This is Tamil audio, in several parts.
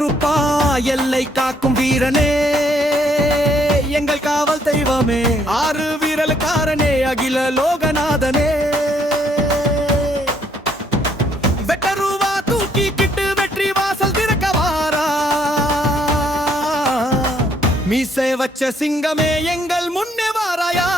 கருப்பா எல்லை காக்கும் வீரனே எங்கள் காவல் தெய்வமே ஆறு வீரலுக்காரனே அகில லோகநாதனே வெட்டருவா தூக்கி கிட்டு வெற்றி வாசல் திறக்க வாரா மீசை வச்ச சிங்கமே எங்கள் முன்னே வாராயா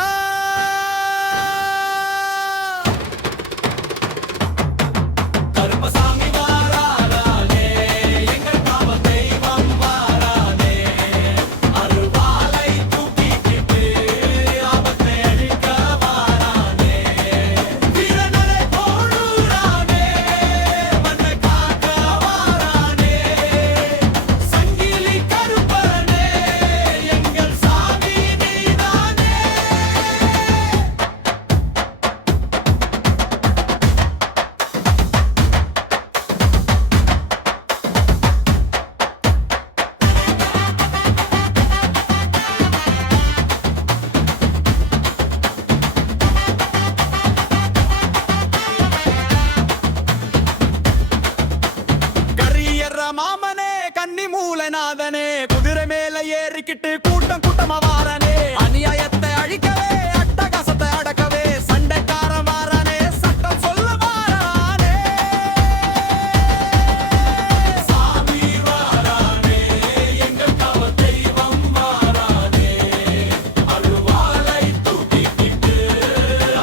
மாமனே கன்னி மூலநாதனே குதிரை மேல ஏறிக்கிட்டு கூட்டம் கூட்டமா வாரனே அநியாயத்தை அழிக்கவே அட்டகாசத்தை அடக்கவே சண்டைக்காரன் வாரானே சட்டம் சொல்ல வாரானே சாமி வாரானே எங்கள் காவல் தெய்வம் வாரானே அருவாளை தூக்கிக்கிட்டு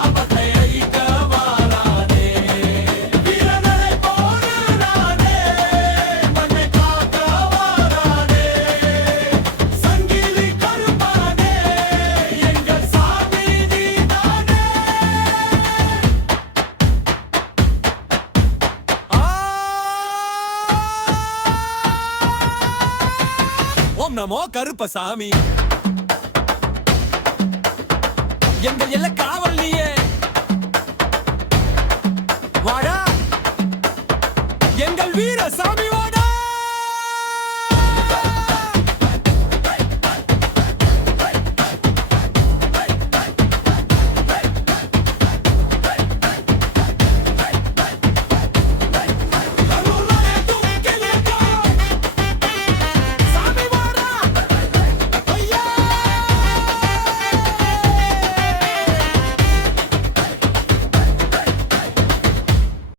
ஆபத்தை அழிக்க வாரானே வீரனை போடுறானே ஓம் நமோ கருப்பசாமி எங்கள் எல்லை காவல் நீயே வாடா எங்கள் வீர சாமி